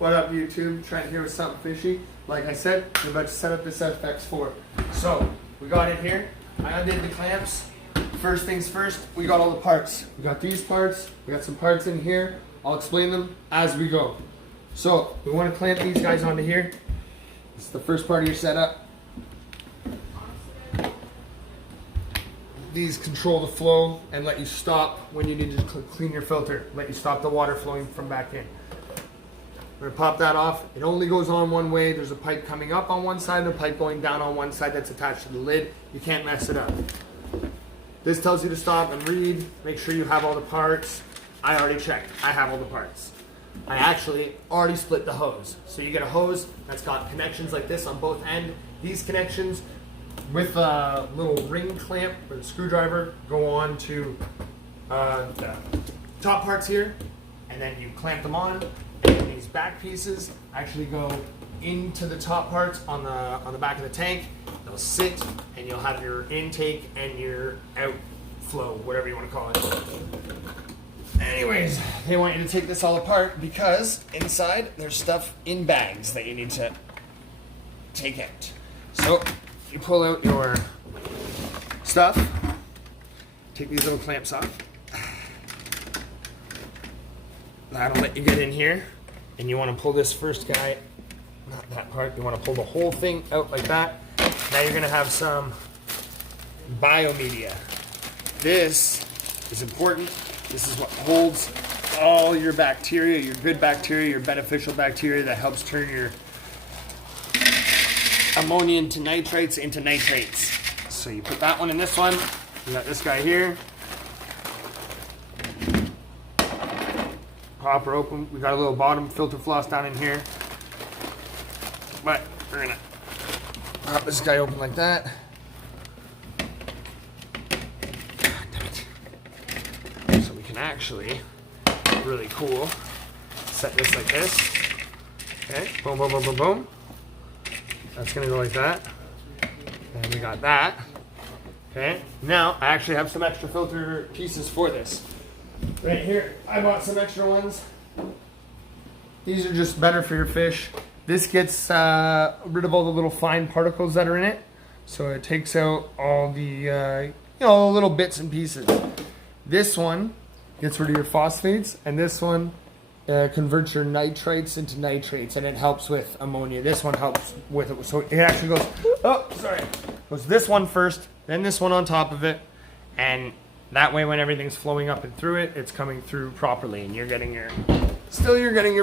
What up, YouTube? Trying here with something fishy. Like I said, we're about to set up this fx4. So, we got it here. I undid the clamps. First things first, we got all the parts. We got these parts. We got some parts in here. I'll explain them as we go. So, we want to clamp these guys onto here. This is the first part of your setup. These control the flow and let you stop when you need to clean your filter. Let you stop the water flowing from back in. We're gonna pop that off. It only goes on one way. There's a pipe coming up on one side and a pipe going down on one side that's attached to the lid. You can't mess it up. This tells you to stop and read. Make sure you have all the parts. I already checked. I have all the parts. I actually already split the hose. So you get a hose that's got connections like this on both ends. These connections with a little ring clamp or the screwdriver go on to the top parts here, and then you clamp them on. And these back pieces actually go into the top parts on the back of the tank. They'll sit, and you'll have your intake and your outflow, whatever you want to call it. Anyways, they want you to take this all apart because inside there's stuff in bags that you need to take out. So you pull out your stuff, take these little clamps off. That'll let you get in here, and you want to pull this first guy, not that part, you want to pull the whole thing out like that. Now you're going to have some biomedia. This is important. This is what holds all your bacteria, your good bacteria, your beneficial bacteria that helps turn your ammonia into nitrates into nitrates. So you put that one in this one. You got this guy here. Pop her open. We got a little bottom filter floss down in here. But we're gonna pop this guy open like that. God damn it. So we can actually, really cool, set this like this. Okay, boom, boom, boom, boom, boom. That's gonna go like that. And we got that. Okay, now I actually have some extra filter pieces for this. Right here, I bought some extra ones. These are just better for your fish. This gets rid of all the little fine particles that are in it. So it takes out all the, little bits and pieces. This one gets rid of your phosphates, and this one converts your nitrites into nitrates, and it helps with ammonia. This one helps with it. So it actually goes this one first, then this one on top of it, and that way when everything's flowing up and through it, it's coming through properly, and you're getting your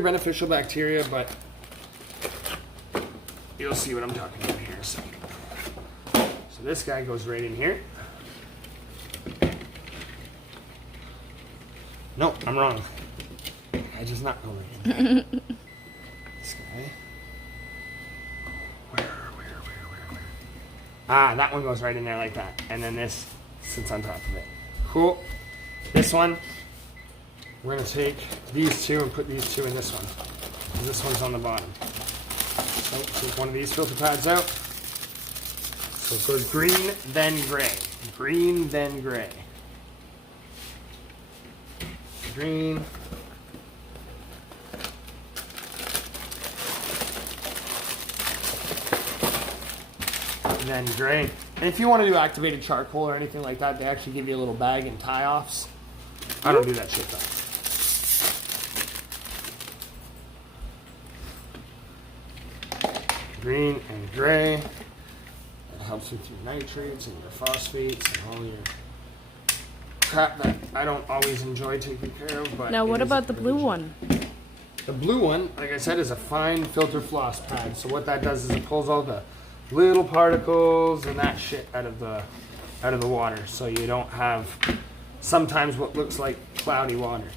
beneficial bacteria, but you'll see what I'm talking about here in a second. So this guy goes right in here. No, I'm wrong. I just not go right in there. This guy. Where? Ah, that one goes right in there like that. And then this sits on top of it. Cool. This one, we're going to take these two and put these two in this one. This one's on the bottom. So take one of these filter pads out. So it goes green, then gray. Green, then gray. Green. Then gray. And if you want to do activated charcoal or anything like that, they actually give you a little bag and tie-offs. I don't do that shit though. Green and gray. That helps with your nitrates and your phosphates and all your crap that I don't always enjoy taking care of. But now what about the blue one? The blue one, like I said, is a fine filter floss pad. So what that does is it pulls all the little particles and that shit out of the water, so you don't have sometimes what looks like cloudy water.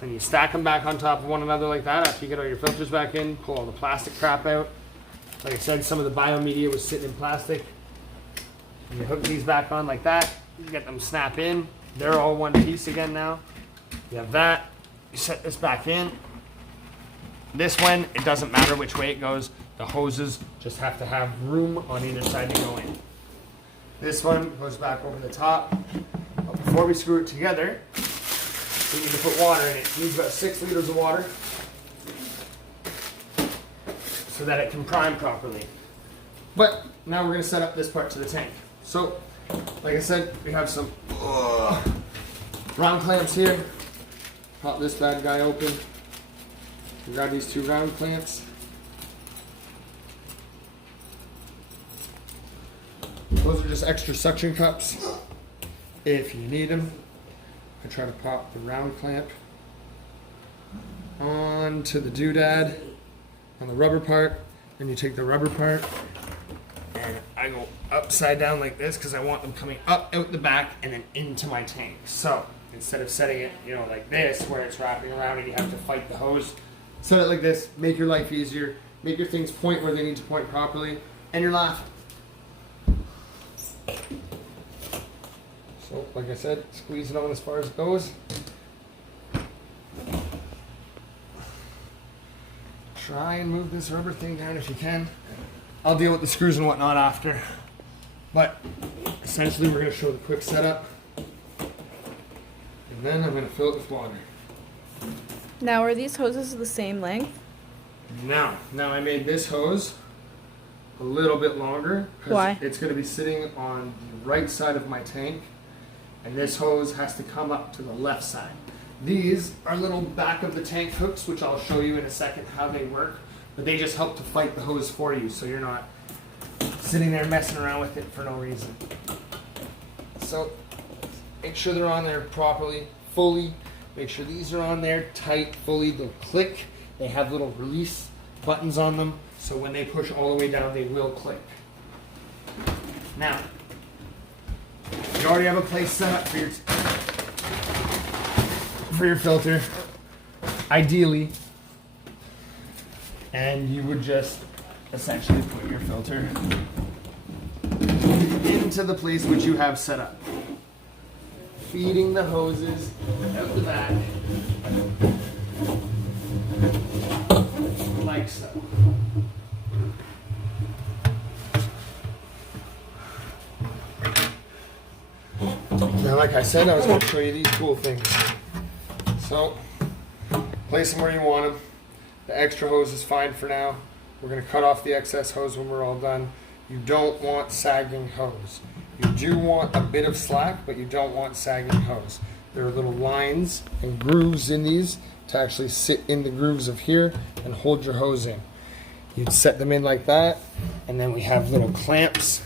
So you stack them back on top of one another like that after you get all your filters back in, pull all the plastic crap out. Like I said, some of the biomedia was sitting in plastic. And you hook these back on like that, you get them snap in. They're all one piece again now. You have that, you set this back in. This one, it doesn't matter which way it goes. The hoses just have to have room on either side to go in. This one goes back over the top. But before we screw it together, we need to put water in it. It needs about 6 liters of water. so that it can prime properly. But now we're going to set up this part to the tank. So, like I said, we have some round clamps here. Pop this bad guy open. Grab these 2 round clamps. Those are just extra suction cups if you need them. I try to pop the round clamp onto the doodad on the rubber part, and you take the rubber part and I go upside down like this because I want them coming up out the back and then into my tank. So instead of setting it, you know, like this where it's wrapping around and you have to fight the hose, set it like this, make your life easier, make your things point where they need to point properly, and you're laughing. So, like I said, squeeze it on as far as it goes. Try and move this rubber thing down if you can. I'll deal with the screws and whatnot after. But essentially we're going to show the quick setup. And then I'm going to fill it with water. Now, are these hoses the same length? Now I made this hose a little bit longer. Why? It's going to be sitting on the right side of my tank. And this hose has to come up to the left side. These are little back of the tank hooks, which I'll show you in a second how they work. But they just help to fight the hose for you, so you're not sitting there messing around with it for no reason. So make sure they're on there properly, fully. Make sure these are on there tight, fully. They'll click. They have little release buttons on them, so when they push all the way down, they will click. Now, you already have a place set up for your filter, ideally, and you would just essentially put your filter into the place which you have set up, feeding the hoses out the back like so. Now, like I said, I was going to show you these cool things. So, place them where you want them. The extra hose is fine for now. We're going to cut off the excess hose when we're all done. You don't want sagging hose. You do want a bit of slack, but you don't want sagging hose. There are little lines and grooves in these to actually sit in the grooves of here and hold your hose in. You'd set them in like that, and then we have little clamps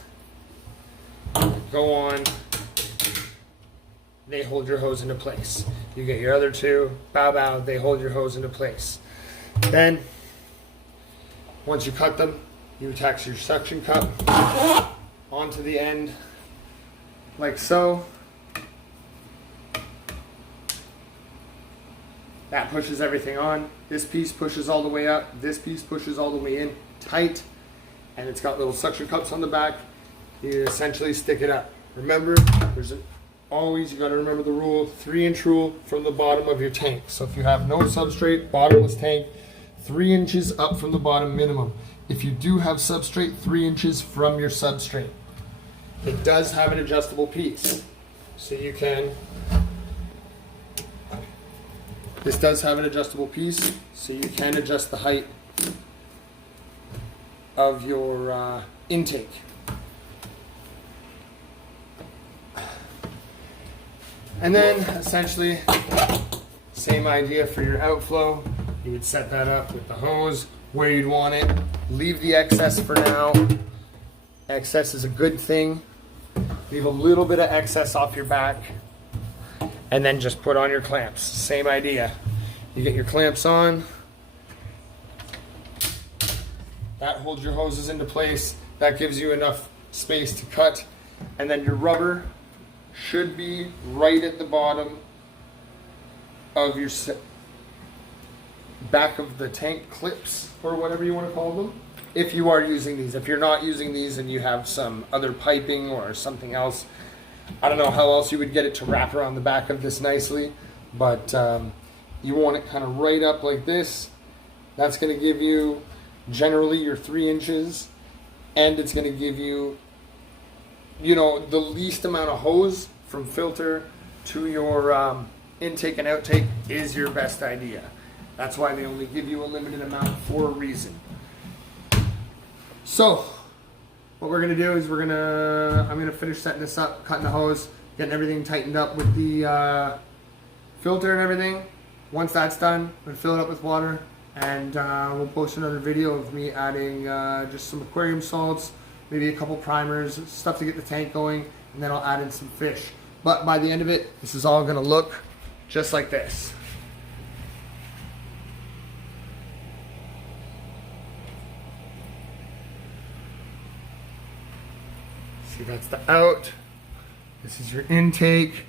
that go on. They hold your hose into place. You get your other 2, bow, they hold your hose into place. Then, once you cut them, you attach your suction cup onto the end, like so. That pushes everything on. This piece pushes all the way up. This piece pushes all the way in, tight. And it's got little suction cups on the back. You essentially stick it up. Remember, always, you got to remember the rule, 3-inch rule from the bottom of your tank. So if you have no substrate, bottomless tank, 3 inches up from the bottom minimum. If you do have substrate, 3 inches from your substrate. It does have an adjustable piece. So you can, this does have an adjustable piece, so you can adjust the height of your intake. And then, essentially, same idea for your outflow. You would set that up with the hose where you'd want it. Leave the excess for now. Excess is a good thing. Leave a little bit of excess off your back. And then just put on your clamps. Same idea. You get your clamps on. That holds your hoses into place. That gives you enough space to cut. And then your rubber should be right at the bottom of your back of the tank clips, or whatever you want to call them, if you are using these. If you're not using these and you have some other piping or something else, I don't know how else you would get it to wrap around the back of this nicely, but you want it kind of right up like this. That's going to give you generally your 3 inches, and it's going to give you, you know, the least amount of hose from filter to your intake and outtake is your best idea. That's why they only give you a limited amount for a reason. So what we're gonna do is I'm gonna finish setting this up, cutting the hose, getting everything tightened up with the filter and everything. Once that's done, I'm gonna fill it up with water, and we'll post another video of me adding just some aquarium salts, maybe a couple primers, stuff to get the tank going, and then I'll add in some fish. But by the end of it, this is all gonna look just like this. See, that's the out. This is your intake.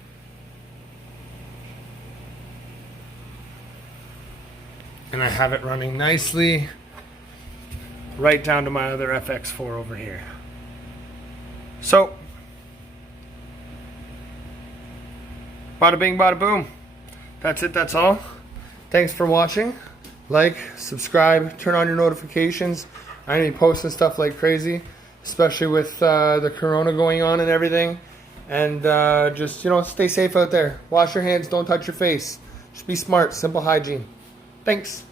And I have it running nicely right down to my other fx4 over here. So, bada bing, bada boom. That's it, that's all. Thanks for watching. Like, subscribe, turn on your notifications. I need posting stuff like crazy, especially with the corona going on and everything. And just, stay safe out there. Wash your hands, don't touch your face. Just be smart, simple hygiene. Thanks.